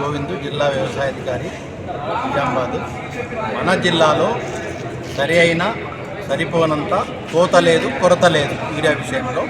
గోవిందు జిల్లా వ్యవసాయాధికారి నిజామాబాద్. మన జిల్లాలో సరి అయిన సరిపోనంత కోత లేదు కొరత లేదు యూరియా విషయంలో.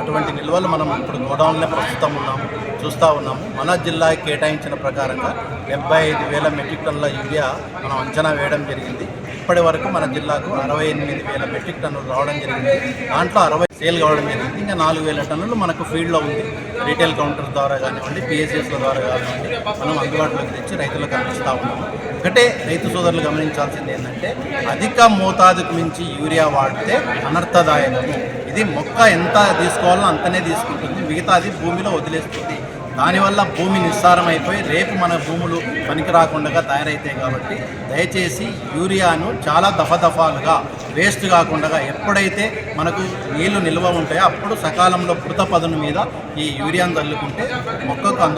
అటువంటి నిల్వలు మనం ఇప్పుడు గోడౌన్లో ప్రస్తుతం ఉన్నాము చూస్తూ ఉన్నాము. మన జిల్లాకి కేటాయించిన ప్రకారంగా డెబ్బై ఐదు వేల మెట్రిక్ టన్నుల యూరియా మనం అంచనా వేయడం జరిగింది. ఇప్పటి వరకు మన జిల్లాకు అరవై ఎనిమిది వేల మెట్రిక్ టన్నులు రావడం జరిగింది. దాంట్లో అరవై సేల్ కావడం జరిగింది. ఇంకా నాలుగు వేల టన్నులు మనకు ఫీల్డ్లో ఉంది. రీటైల్ కౌంటర్ ద్వారా కానివ్వండి పిఎస్ఎస్ల ద్వారా కానివ్వండి మనం అందుబాటులోకి తెచ్చి రైతులకు అందిస్తూ ఉన్నాము ఒకటే రైతు సోదరులు గమనించాల్సింది ఏంటంటే అధిక మోతాదుకు మించి యూరియా వాడితే అనర్థదాయకము ఇది మొక్క ఎంత తీసుకోవాలో అంతనే తీసుకుంటుంది. మిగతా అది భూమిలో వదిలేస్తుంది. దానివల్ల భూమి నిస్సారం అయిపోయి రేపు మన భూములు పనికి రాకుండా తయారైతాయి కాబట్టి దయచేసి యూరియాను చాలా దఫదఫాలుగా వేస్ట్ కాకుండా ఎప్పుడైతే మనకు నీళ్ళు నిల్వ ఉంటాయో అప్పుడు సకాలంలో మృత పదును మీద ఈ యూరియాను చల్లుకుంటే మొక్కకు అందు